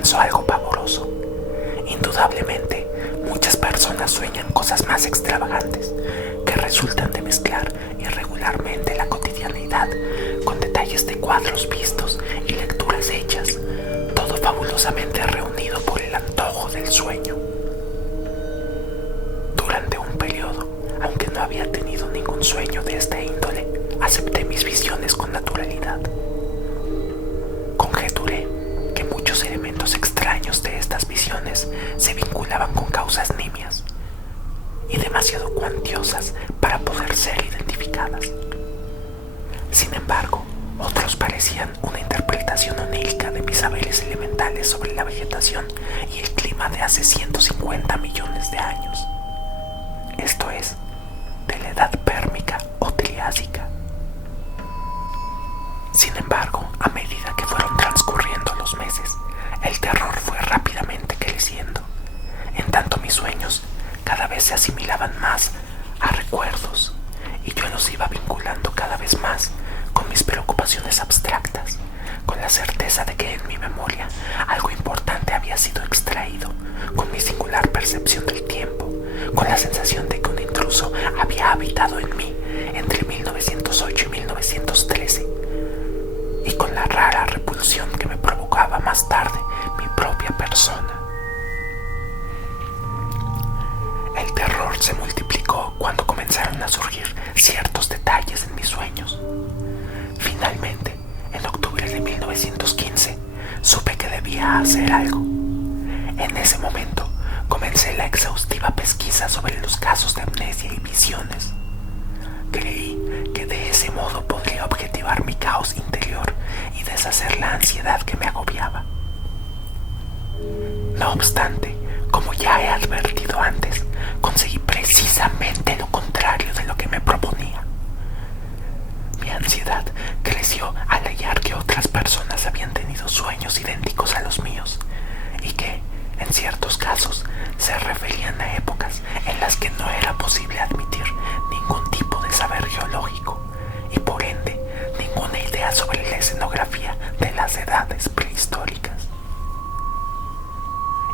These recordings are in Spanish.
comienzo algo pavoroso. Indudablemente, muchas personas sueñan cosas más extravagantes que resultan de mezclar irregularmente la cotidianidad con detalles de cuadros vistos y lecturas hechas, todo fabulosamente reunido por el antojo del sueño. Durante un periodo, aunque no había tenido ningún sueño de esta índole, acepté mis visiones con naturalidad. Conjeturé que muchos elementos extraños de estas visiones se vinculaban con causas nimias y demasiado cuantiosas para poder ser identificadas. Sin embargo, otros parecían una interpretación onírica de mis saberes elementales sobre la vegetación y el clima de hace 150 millones de años. Esto es, de la edad pérmica o triásica. Sin embargo, a medida que fueron transcurriendo los meses, el terror fue rápidamente creciendo, en tanto mis sueños cada vez se asimilaban más a recuerdos y yo los iba vinculando cada vez más con mis preocupaciones abstractas, con la certeza de que en mi memoria algo importante había sido extraído, con mi singular percepción del tiempo, con la sensación de que un intruso había habitado en mí entre 1908 y 1913, y con la rara repulsión que me provocaba más tarde mi propia persona. El terror se multiplicó cuando comenzaron a surgir ciertos detalles en mis sueños. Finalmente, en octubre de 1915, supe que debía hacer algo. En ese momento, comencé la exhaustiva pesquisa sobre los casos de amnesia y visiones. Creí que de ese modo podría objetivar mi caos interior y deshacer la ansiedad que me agobiaba. No obstante, como ya he advertido antes, conseguí precisamente lo contrario de lo que me proponía. Mi ansiedad creció al hallar que otras personas habían tenido sueños idénticos a los míos y que, en ciertos casos, se referían a épocas en las que no era posible admitir ningún tipo de saber geológico y, por ende, ninguna idea sobre la escenografía de las edades prehistóricas.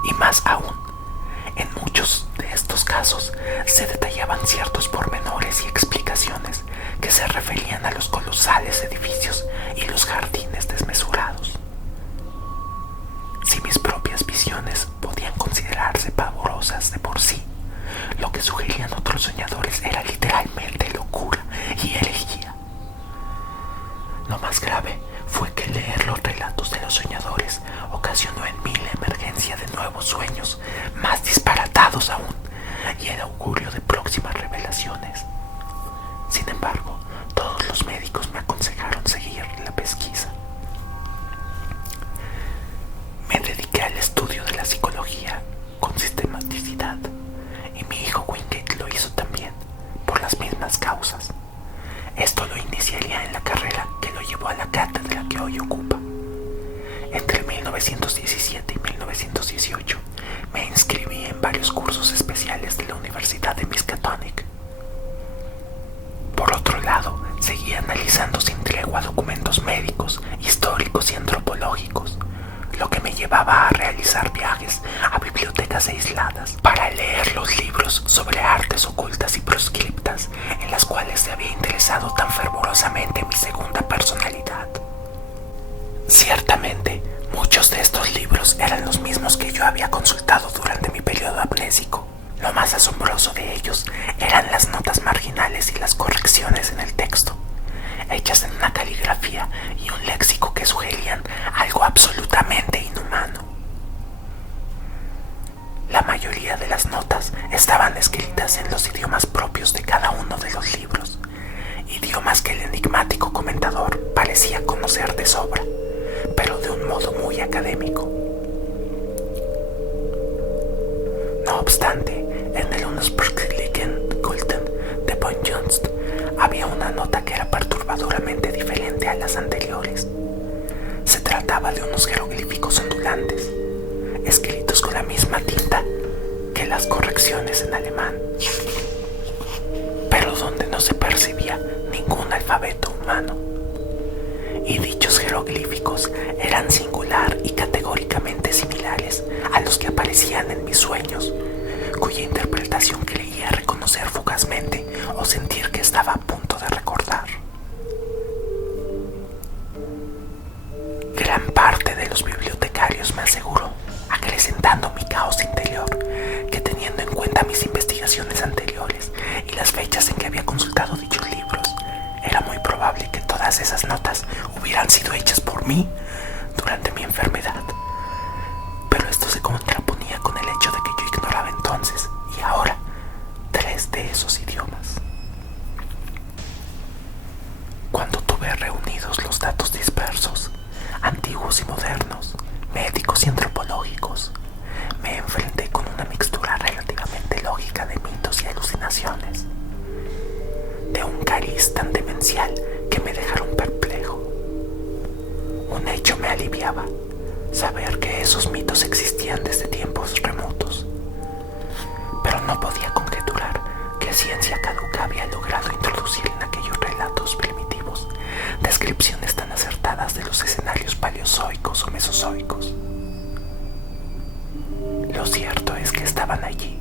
Y más aún, en muchos de estos casos se detallaban ciertos pormenores y explicaciones que se referían a los colosales edificios y los jardines desmesurados. Si mis propias visiones podían considerarse pavorosas de por sí, lo que sugerían otros soñadores era literalmente locura y herejía. Lo más grave fue que leer los relatos de los soñadores ocasionó en mí la emergencia de nuevos sueños más disparatados aún y el augurio de próximas revelaciones. Sin embargo, todos los médicos me aconsejaron seguir la pesquisa. Me dediqué al estudio de la psicología con sistematicidad y mi hijo Wingate lo hizo también, por las mismas causas. Esto lo iniciaría en la carrera que lo llevó a la cátedra que hoy ocupa. Entre 1917 y 1918 me inscribí en varios cursos especiales de la Universidad de Miskatonic. Por otro lado, seguí analizando sin tregua documentos médicos, históricos y antropológicos, lo que me llevaba a realizar viajes a bibliotecas aisladas para leer los libros sobre artes ocultas y proscriptas en las cuales se había interesado tan fervorosamente mi segunda personalidad. Ciertamente, muchos de estos libros eran los mismos que yo había consultado durante mi periodo amnésico. Lo más asombroso de ellos eran las notas marginales y las correcciones en el texto, hechas en una caligrafía y un léxico que sugerían algo absolutamente inhumano. La mayoría de las notas estaban escritas en los idiomas propios de cada uno de los libros, idiomas que el enigmático comentador parecía conocer de sobra, pero de un modo muy académico. No obstante, en el Unsprüchlichen Kulten de Bonjunst había una nota que era perturbadoramente diferente a las anteriores. Se trataba de unos jeroglíficos ondulantes, escritos con la misma tinta que las correcciones en alemán, pero donde no se percibía ningún alfabeto humano. Y dichos jeroglíficos eran singular y categóricamente similares estaba a punto de recordar. Gran parte de los bibliotecarios me aseguró, acrecentando mi caos interior, que teniendo en cuenta mis investigaciones anteriores y las fechas en que había consultado dichos libros, era muy probable que todas esas notas hubieran sido hechas por mí durante mi enfermedad. Pero esto se contraponía con el hecho de que yo ignoraba entonces y ahora 3 de esos idiomas. Cuando tuve reunidos los datos dispersos, antiguos y modernos, médicos y antropológicos, me enfrenté con una mixtura relativamente lógica de mitos y alucinaciones, de un cariz tan demencial que me dejaron perplejo. Un hecho me aliviaba, saber que esos mitos existían desde tiempos remotos, pero no podía conjeturar qué ciencia caduca había logrado introducir en aquellos relatos primitivos descripciones tan acertadas de los escenarios paleozoicos o mesozoicos. Lo cierto es que estaban allí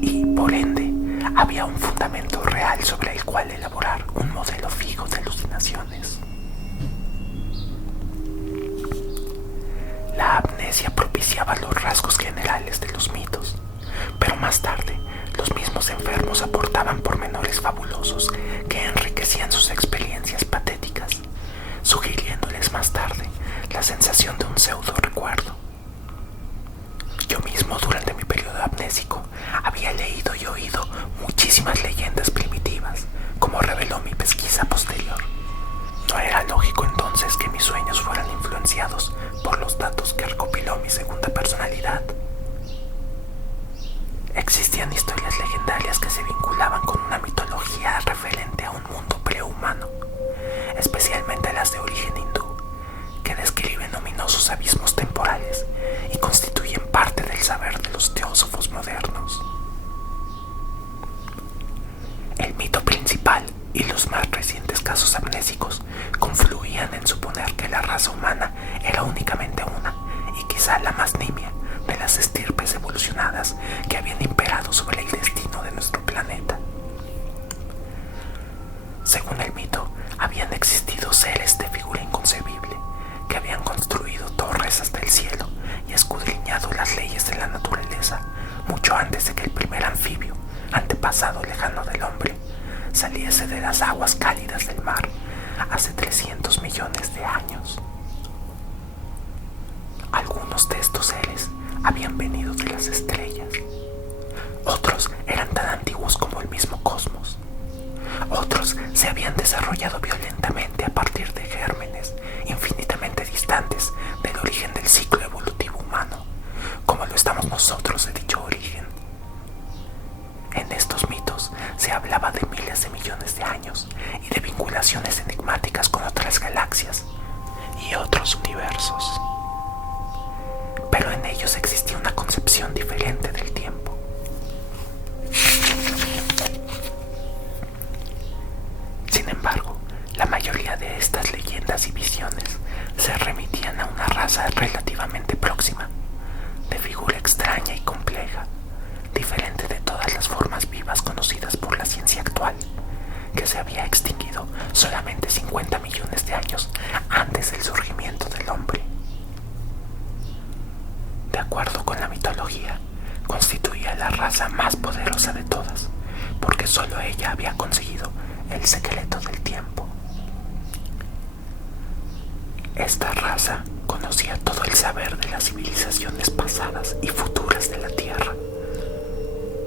y, por ende, había un fundamento real sobre el cual elaborar un modelo fijo de alucinaciones. La amnesia propiciaba los rasgos generales de los mitos, pero más tarde los mismos enfermos aportaban pormenores fabulosos que enriquecían sus experiencias patéticas, sugiriéndoles más tarde la sensación de un pseudo recuerdo. Yo mismo, durante mi periodo amnésico, había leído y oído muchísimas leyendas primitivas, como reveló mi pesquisa posterior. No era lógico entonces que mis sueños fueran influenciados por los datos que recopiló mi segunda personalidad. Existían historias legendarias que se vinculaban con una mitología referente a un mundo prehumano, especialmente las de origen hindú, que describen ominosos abismos temporales y constituyen parte del saber de los teósofos modernos. El mito principal y los más recientes casos amnésicos confluían en suponer que la raza humana era únicamente una, y quizá la más nimia, de las estirpes evolucionadas que habían imperado sobre el destino de nuestro planeta. Según el mito, habían existido seres de figura inconcebible que habían construido torres hasta el cielo y escudriñado las leyes de la naturaleza mucho antes de que el primer anfibio, antepasado lejano del hombre, saliese de las aguas cálidas del mar hace 300 millones de años. Algunos de estos seres habían venido de las estrellas. Otros eran tan antiguos como el mismo cosmos. Otros se habían desarrollado violentamente a partir de gérmenes infinitamente distantes del origen del ciclo evolutivo humano, como lo estamos nosotros de dicho origen. En estos mitos se hablaba de miles de millones de años y de vinculaciones enigmáticas con otras galaxias y otros universos. Pero en ellos existía una concepción diferente del tiempo. Sin embargo, la mayoría de estas leyendas y visiones se remitían a una raza relativamente próxima, de figura extraña y compleja, diferente de todas las formas vivas conocidas por la ciencia actual, que se había extinguido solamente 50 millones de años antes del surgimiento del hombre. De acuerdo con la mitología, constituía la raza más poderosa de todas, porque solo ella había conseguido el secreto del tiempo. Esta raza conocía todo el saber de las civilizaciones pasadas y futuras de la Tierra,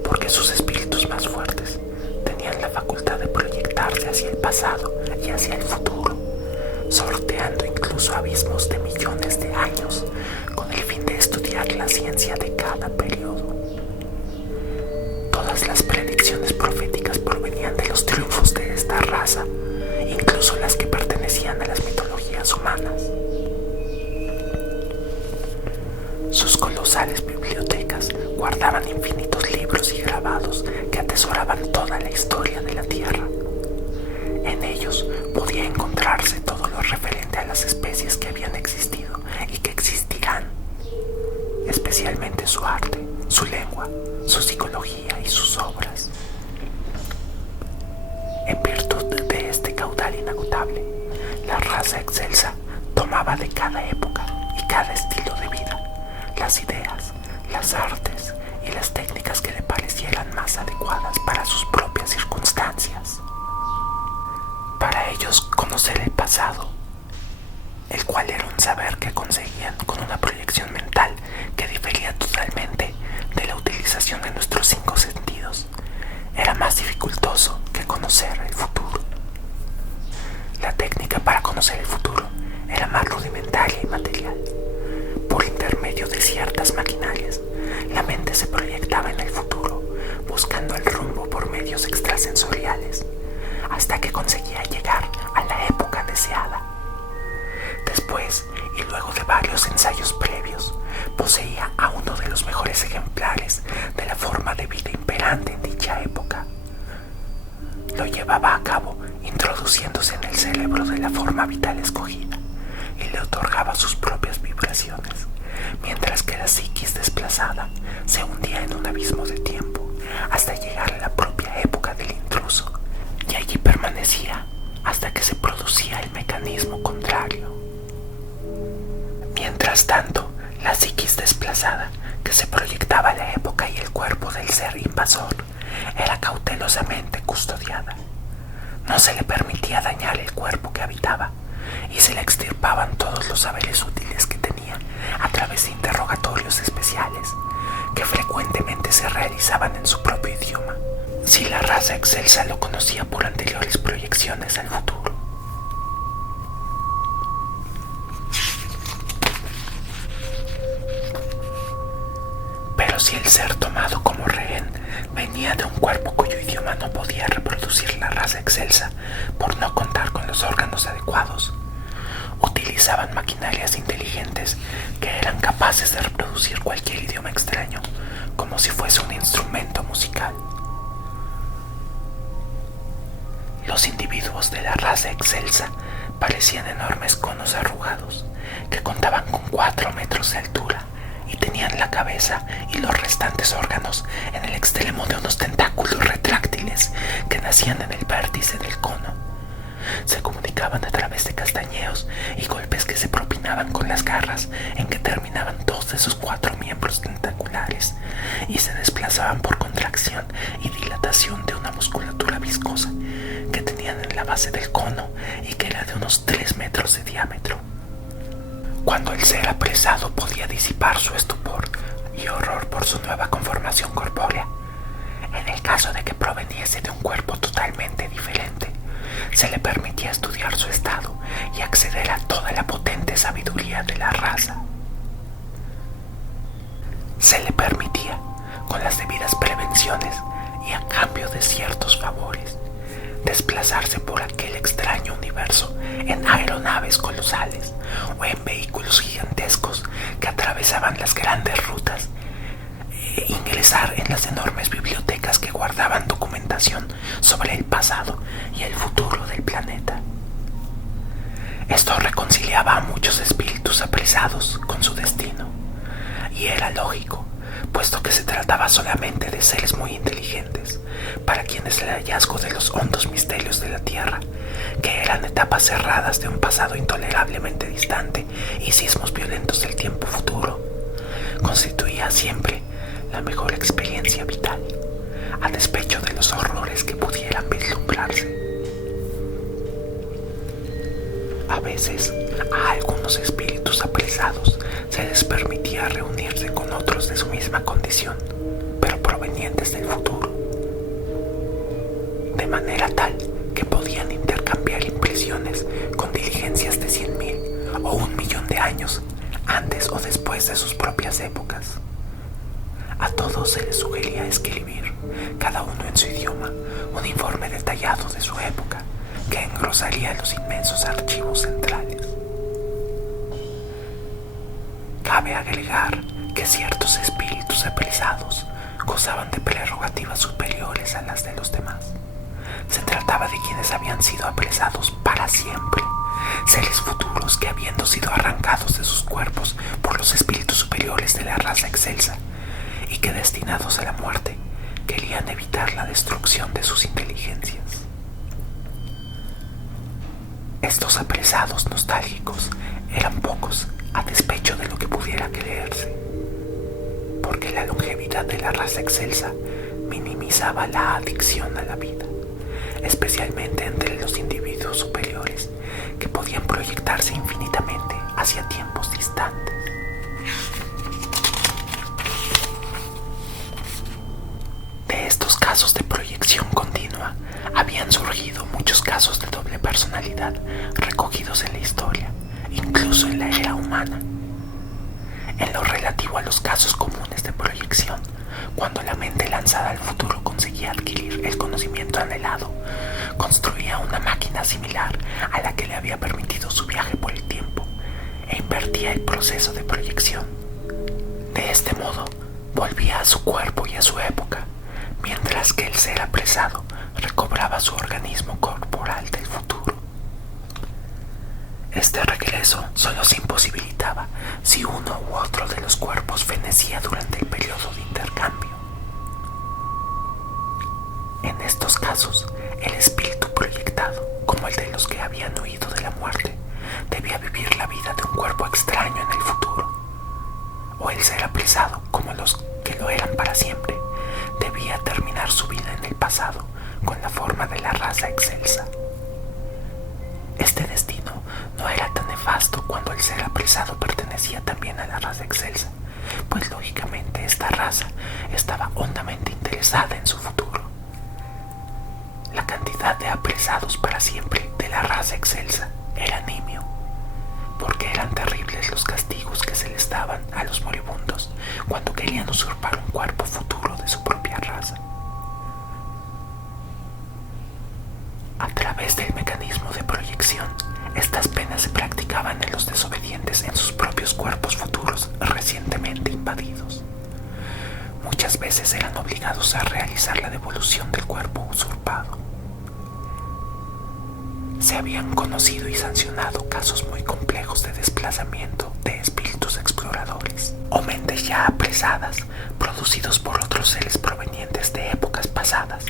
porque sus espíritus más fuertes tenían la facultad de proyectarse hacia el pasado y hacia el futuro, sorteando incluso abismos de millones de años con el fin de estudiar la ciencia de cada periodo. Todas las predicciones proféticas provenían de los triunfos de esta raza, incluso las que pertenecían a las mitologías humanas. Sus colosales bibliotecas guardaban infinitos libros y grabados que atesoraban toda la historia de la Tierra. En ellos podía encontrarse todo lo referente a las especies que habían existido y que existirán, especialmente su arte, su lengua, su psicología y sus obras. En virtud raza excelsa tomaba de cada época y cada estilo de vida las ideas, las artes y las técnicas que le parecieran más adecuadas para sus propias circunstancias. Para ellos, conocer el pasado, el cual era un saber que conseguían con una proyección mental que difería totalmente de la utilización de nuestros 5 sentidos, era más dificultoso que conocer el futuro. La técnica para conocer el futuro era más rudimentaria y material. Por intermedio de ciertas maquinarias, la mente se proyectaba en el futuro, buscando el rumbo por medios extrasensoriales, hasta que conseguía llegar a la época deseada. Después, y luego de varios ensayos previos, poseía a uno de los mejores ejemplares de la forma de vida imperante en dicha época. Lo llevaba a cabo introduciéndose en el cerebro de la forma vital escogida y le otorgaba sus propias vibraciones, mientras que la psiquis desplazada se hundía en un abismo de tiempo hasta llegar a la propia época del intruso, y allí permanecía hasta que se producía el mecanismo contrario. Mientras tanto, la psiquis desplazada, que se proyectaba a la época y el cuerpo del ser invasor, era cautelosamente custodiada. No se le permitía dañar el cuerpo que habitaba, y se le extirpaban todos los saberes útiles que tenía a través de interrogatorios especiales que frecuentemente se realizaban en su propio idioma, si la raza excelsa lo conocía por anteriores proyecciones al futuro. Pero si el ser tomado como rehén venía de un cuerpo cuyo idioma no podía reproducir la raza excelsa por no contar con los órganos adecuados, utilizaban maquinarias inteligentes que eran capaces de reproducir cualquier idioma extraño como si fuese un instrumento musical. Los individuos de la raza excelsa parecían enormes conos arrugados que contaban con 4 metros de altura y tenían la cabeza y los restantes órganos en el extremo de unos tentáculos retráctiles que nacían en el vértice del cono. Se comunicaban a través de castañeos y golpes que se propinaban con las garras en que terminaban 2 de sus 4 miembros tentaculares, y se desplazaban por contracción y dilatación de una musculatura viscosa que tenían en la base del cono y que era de unos 3 metros de diámetro. Cuando el ser apresado podía disipar su estupor y horror por su nueva conformación corpórea, en el caso de que proveniese de un cuerpo totalmente diferente, se le permitía estudiar su estado y acceder a toda la potente sabiduría de la raza. Se le permitía, con las debidas prevenciones y a cambio de ciertos favores, desplazarse por aquel extraño universo en aeronaves colosales o en vehículos gigantescos que atravesaban las grandes rutas, e ingresar en las enormes bibliotecas que guardaban documentación sobre el pasado y el futuro del planeta. Esto reconciliaba a muchos espíritus apresados con su destino, y era lógico, puesto que se trataba solamente de seres muy inteligentes, para quienes el hallazgo de los hondos misterios de la Tierra, que eran etapas cerradas de un pasado intolerablemente distante y sismos violentos del tiempo futuro, constituía siempre la mejor experiencia vital, a despecho de los horrores que pudieran vislumbrarse. A veces, a algunos espíritus apresados se les permitía reunirse con otros de su misma condición, pero provenientes del futuro, de manera tal que podían intercambiar impresiones con diligencias de 100.000 o 1.000.000 de años antes o después de sus propias épocas. A todos se les sugería escribir, cada uno en su idioma, un informe detallado de su época que engrosaría los inmensos archivos centrales. Cabe agregar que ciertos espíritus apresados gozaban de prerrogativas superiores a las de los demás. Se trataba de quienes habían sido apresados para siempre, seres futuros que, habiendo sido arrancados de sus cuerpos por los espíritus superiores de la raza excelsa y que, destinados a la muerte, querían evitar la destrucción de sus inteligencias. Estos apresados nostálgicos eran pocos, a despecho de lo que pudiera creerse, porque la longevidad de la raza excelsa minimizaba la adicción a la vida, especialmente entre los individuos superiores que podían proyectarse infinitamente hacia tiempos distantes. De estos casos de proyección continua habían surgido muchos casos de doble personalidad recogidos en la historia, incluso en la era humana. En lo relativo a los casos comunes de proyección, cuando la mente lanzada al futuro conseguía adquirir el conocimiento anhelado, construía una máquina similar a la que le había permitido su viaje por el tiempo e invertía el proceso de proyección. De este modo, volvía a su cuerpo y a su época, mientras que el ser apresado recobraba su organismo corporal del futuro. Este regreso solo se imposibilitaba si uno u otro de los cuerpos fenecía durante el periodo de intercambio. En estos casos, el espíritu proyectado, como el de los que habían huido de la muerte, debía vivir la vida de un cuerpo extraño en el futuro. O el ser apresado, como los que lo eran para siempre, debía terminar su vida en el pasado con la forma de la raza excelsa. Este destino no era tan nefasto cuando el ser apresado pertenecía también a la raza excelsa, pues lógicamente esta raza estaba hondamente interesada en su futuro. La cantidad de apresados para siempre de la raza excelsa era nimio, porque eran terribles los castigos que se les daban a los moribundos cuando querían usurpar un cuerpo futuro de su propia raza. A través del mecanismo de proyección, estas penas se practicaban en los desobedientes en sus propios cuerpos futuros recientemente invadidos. Muchas veces eran obligados a realizar la devolución del cuerpo usurpado. Se habían conocido y sancionado casos muy complejos de desplazamiento de espíritus exploradores o mentes ya apresadas, producidos por otros seres provenientes de épocas pasadas.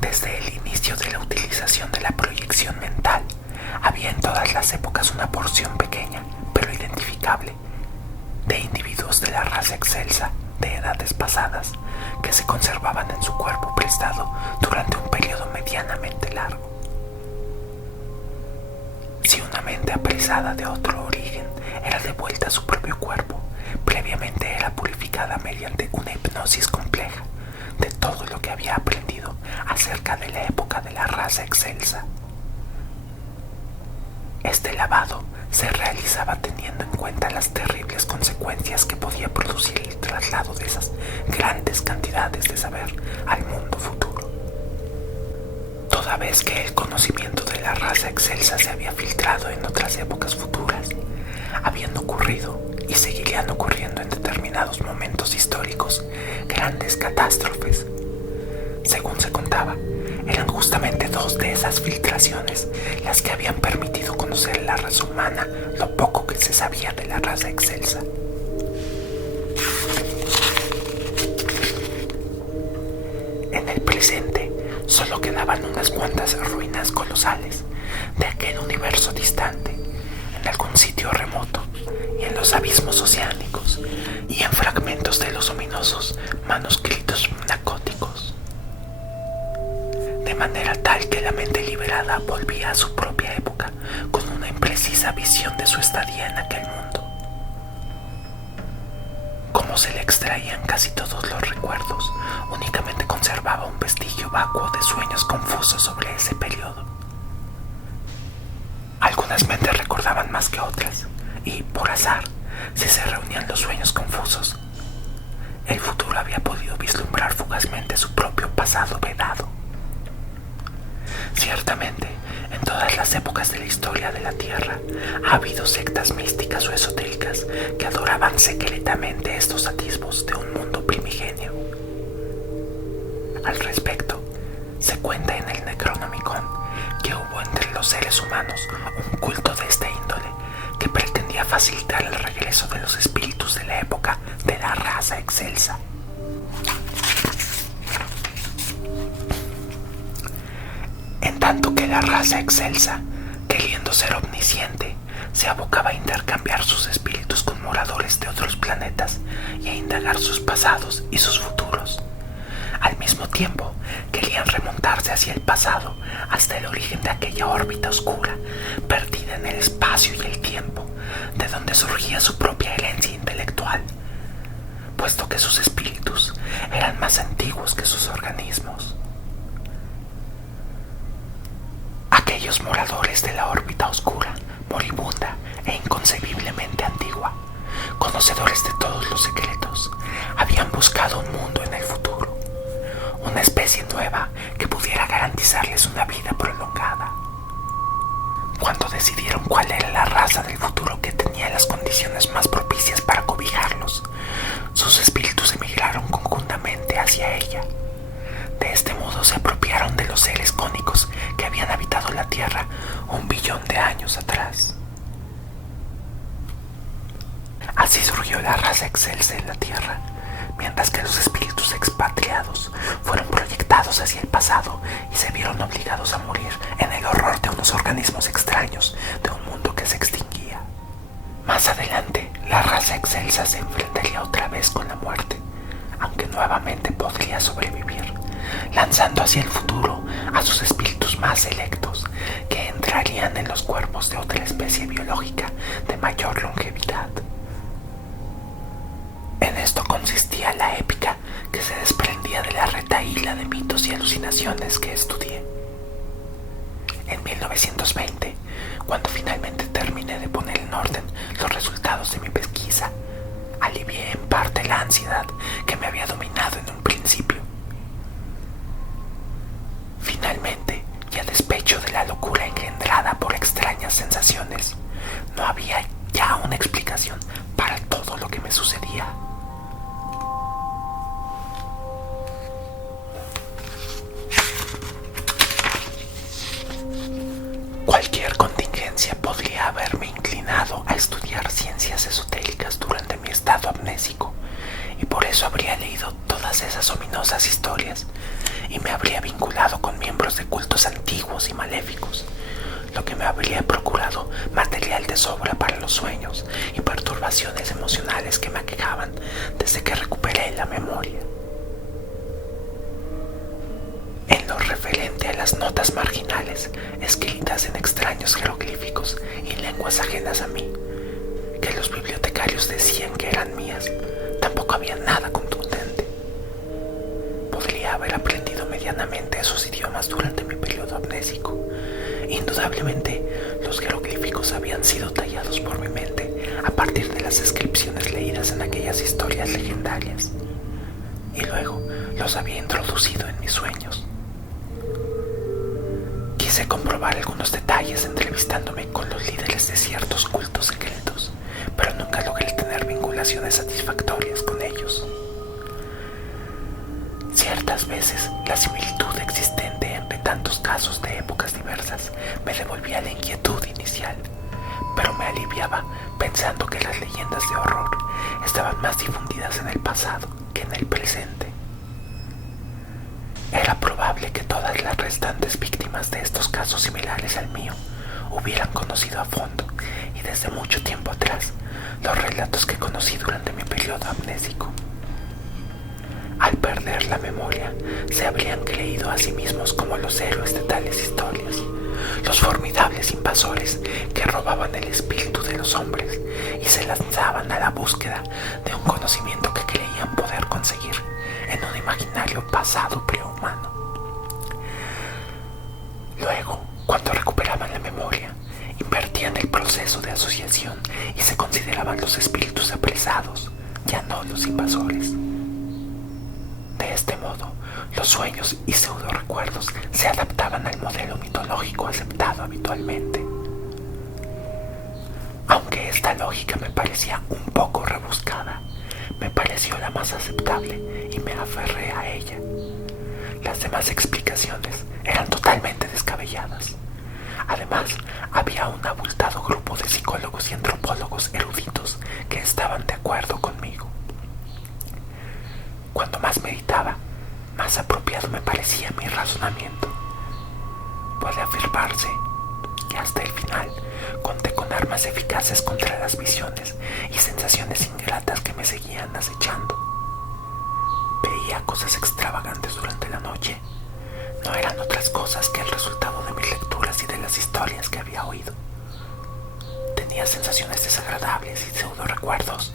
Desde el inicio de la utilización de la proyección mental, había en todas las épocas una porción pequeña, pero identificable, de individuos de la raza excelsa de edades pasadas que se conservaban en su cuerpo prestado durante un periodo medianamente largo. Si una mente apresada de otro origen era devuelta a su propio cuerpo, previamente era purificada mediante una hipnosis compleja de todo lo que había aprendido acerca de la época de la raza excelsa. Este lavado se realizaba teniendo en cuenta las terribles consecuencias que podía producir el traslado de esas grandes cantidades de saber al mundo futuro. Toda vez que el conocimiento de la raza excelsa se había filtrado en otras épocas futuras, habían ocurrido y seguirían ocurriendo en determinados momentos históricos grandes catástrofes. Según se contaba, eran justamente dos de esas filtraciones las que habían permitido conocer en la raza humana lo poco que se sabía de la raza excelsa. En el presente solo quedaban unas cuantas ruinas colosales de aquel universo distante, en algún sitio remoto y en los abismos oceánicos y en fragmentos de los ominosos manuscritos nacóticos. De manera tal que la mente liberada volvía a su propia época con una imprecisa visión de su estadía en aquel mundo. Como se le extraían casi todos los recuerdos, únicamente conservaba un vestigio vacuo de sueños confusos sobre ese periodo. Algunas mentes recordaban más que otras, y, por azar, si se reunían los sueños confusos, el futuro había podido vislumbrar fugazmente su propio pasado vedado. Ciertamente, en todas las épocas de la historia de la Tierra ha habido sectas místicas o esotéricas que adoraban secretamente estos atisbos de un mundo primigenio. Al respecto, se cuenta en el Necronomicon que hubo entre los seres humanos un culto de esta índole que pretendía facilitar el regreso de los espíritus de la época de la raza excelsa. En tanto lo que la raza excelsa, queriendo ser omnisciente, se abocaba a intercambiar sus espíritus con moradores de otros planetas y a indagar sus pasados y sus futuros. Al mismo tiempo, querían remontarse hacia el pasado, hasta el origen de aquella órbita oscura, perdida en el espacio y el tiempo, de donde surgía su propia herencia intelectual, puesto que sus espíritus eran más antiguos que sus organismos. Aquellos moradores de la órbita oscura, moribunda e inconcebiblemente antigua, conocedores de todos los secretos, habían buscado un mundo en el futuro, una especie nueva que pudiera garantizarles una vida prolongada. Cuando decidieron cuál era la raza del futuro que tenía las condiciones más propicias para cobijarlos, sus espíritus emigraron conjuntamente hacia ella. De este modo se apropiaron de los seres cónicos que habían habitado la Tierra 1 billón de años atrás. Así surgió la raza excelsa en la Tierra, mientras que los espíritus expatriados fueron proyectados hacia el pasado y se vieron obligados a morir en el horror de unos organismos extraños de un mundo que se extinguía. Más adelante, la raza excelsa se enfrentaría otra vez con la muerte, aunque nuevamente podría sobrevivir, lanzando hacia el futuro a sus espíritus más selectos, que entrarían en los cuerpos de otra especie biológica de mayor longevidad. En esto consistía la épica que se desprendía de la retahíla de mitos y alucinaciones que estudié. En 1920, cuando finalmente terminé de poner en orden los resultados de mi pesquisa, alivié en parte la ansiedad que me había dominado en un principio. Finalmente, y a despecho de la locura engendrada por extrañas sensaciones, no había ya una explicación para todo lo que me sucedía. Cualquier contingencia podría haberme inclinado a estudiar ciencias esotéricas durante mi estado amnésico, y por eso habría leído todas esas ominosas historias y me habría vinculado con miembros de cultos antiguos y maléficos, lo que me habría procurado material de sobra para los sueños y perturbaciones emocionales que me aquejaban desde que recuperé la memoria. En lo referente a las notas marginales, escritas en extraños jeroglíficos y lenguas ajenas a mí, que los bibliotecarios decían que eran mías, tampoco había nada contundente. Podría haber aprendido medianamente esos idiomas durante mi periodo amnésico. Indudablemente, los jeroglíficos habían sido tallados por mi mente a partir de las descripciones leídas en aquellas historias legendarias, y luego los había introducido en mis sueños. Quise comprobar algunos detalles entrevistándome con los líderes de ciertos cultos secretos, pero nunca logré tener vinculaciones satisfactorias con ellos. Ciertas veces, la similitud existente entre tantos casos de épocas diversas me devolvía la inquietud inicial, pero me aliviaba pensando que las leyendas de horror estaban más difundidas en el pasado que en el presente. Era probable que todas las restantes víctimas de estos casos similares al mío hubieran conocido a fondo y desde mucho tiempo atrás los relatos que conocí durante mi periodo amnésico. Al perder la memoria, se habrían creído a sí mismos como los héroes de tales historias, los formidables invasores que robaban el espíritu de los hombres y se lanzaban a la búsqueda de un conocimiento que creían poder conseguir en un imaginario pasado prehumano. Luego, cuando recuperaban la memoria, invertían el proceso de asociación y se consideraban los espíritus apresados, ya no los invasores. De este modo, los sueños y pseudo-recuerdos se adaptaban al modelo mitológico aceptado habitualmente. Aunque esta lógica me parecía un poco rebuscada, me pareció la más aceptable y me aferré a ella. Las demás explicaciones eran totalmente descabelladas. Además, había un abultado grupo de psicólogos y antropólogos eruditos que estaban de acuerdo conmigo. Cuanto más meditaba, más apropiado me parecía mi razonamiento. Puede afirmar eficaces contra las visiones y sensaciones ingratas que me seguían acechando. Veía cosas extravagantes durante la noche. No eran otras cosas que el resultado de mis lecturas y de las historias que había oído. Tenía sensaciones desagradables y pseudo recuerdos.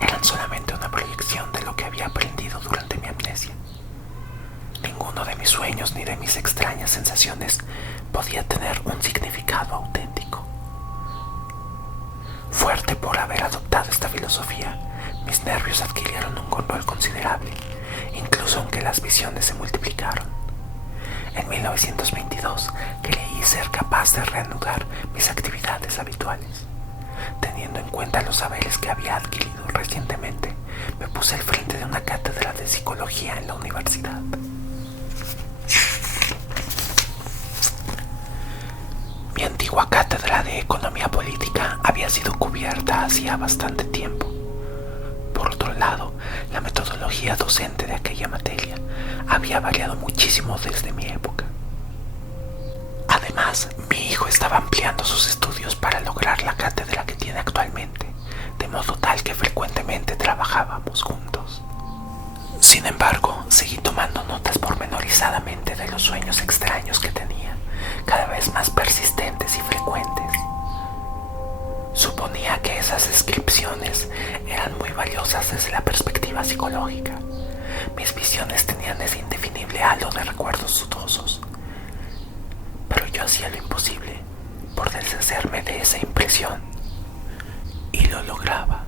Eran solamente una proyección de lo que había aprendido durante mi amnesia. Ninguno de mis sueños ni de mis extrañas sensaciones podía tener un significado auténtico. Fuerte por haber adoptado esta filosofía, mis nervios adquirieron un control considerable, incluso aunque las visiones se multiplicaron. En 1922 creí ser capaz de reanudar mis actividades habituales. Teniendo en cuenta los saberes que había adquirido recientemente, me puse al frente de una cátedra de psicología en la universidad. Mi antigua cátedra de economía política había sido cubierta hacía bastante tiempo. Por otro lado, la metodología docente de aquella materia había variado muchísimo desde mi época. Además, mi hijo estaba ampliando sus estudios para lograr la cátedra que tiene actualmente, de modo tal que frecuentemente trabajábamos juntos. Sin embargo, seguí tomando notas pormenorizadamente de los sueños extraños que tenía, cada vez más persistentes y frecuentes. Suponía que esas descripciones eran muy valiosas desde la perspectiva psicológica. Mis visiones tenían ese indefinible halo de recuerdos dudosos. Pero yo hacía lo imposible por deshacerme de esa impresión. Y lo lograba.